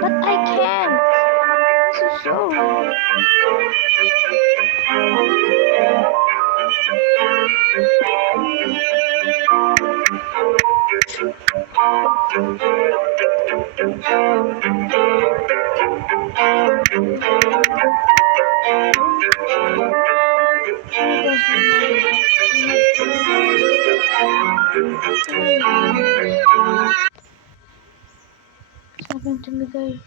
But I can't. Happened to me, guys.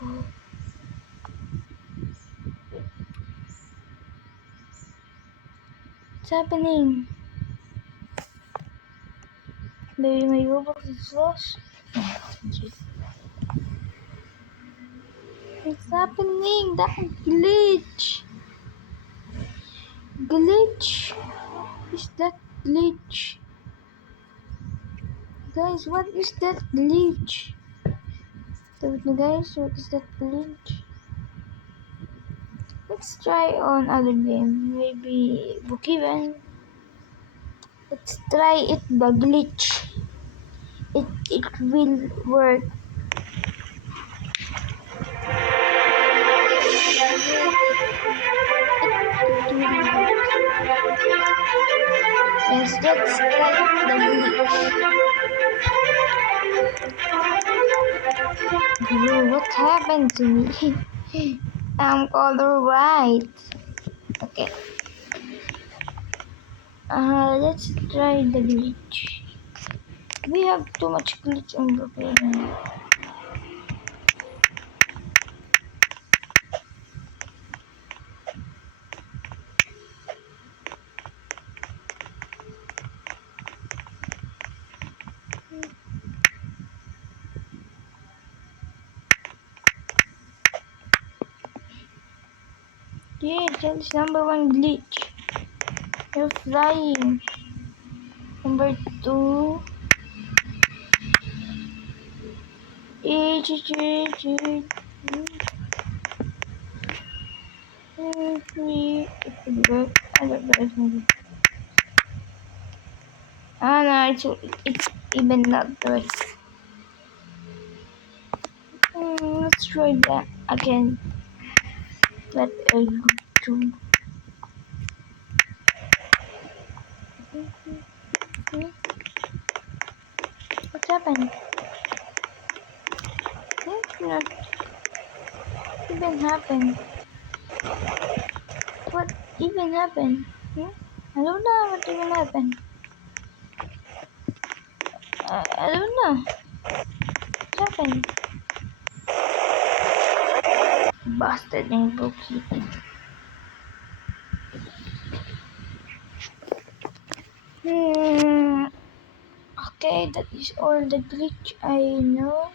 Oh. What's happening? Maybe my Roblox is lost. What's happening? That glitch. Glitch. Is that glitch? Guys, what is that glitch? Tell me, guys, what is that glitch? Let's try on other game. Maybe Bookkeeping. Let's try it the glitch. It will work. Yes, let's try the glitch. Bro, what happened to me? I'm color white. Okay. Let's try the glitch. We have too much glitch on the game. Yeah, that's number one glitch. You're flying. Number two. Three. It will work. I don't know. Ah, no, it's even not right. Let's try that again. Let us go to. What's happened? That's not even happened. What even happened? I don't know what even happened. I don't know. What happened? Busted in bookkeeping. Okay, that is all the glitch I know.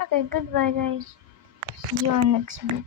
Okay, goodbye guys. See you on next video.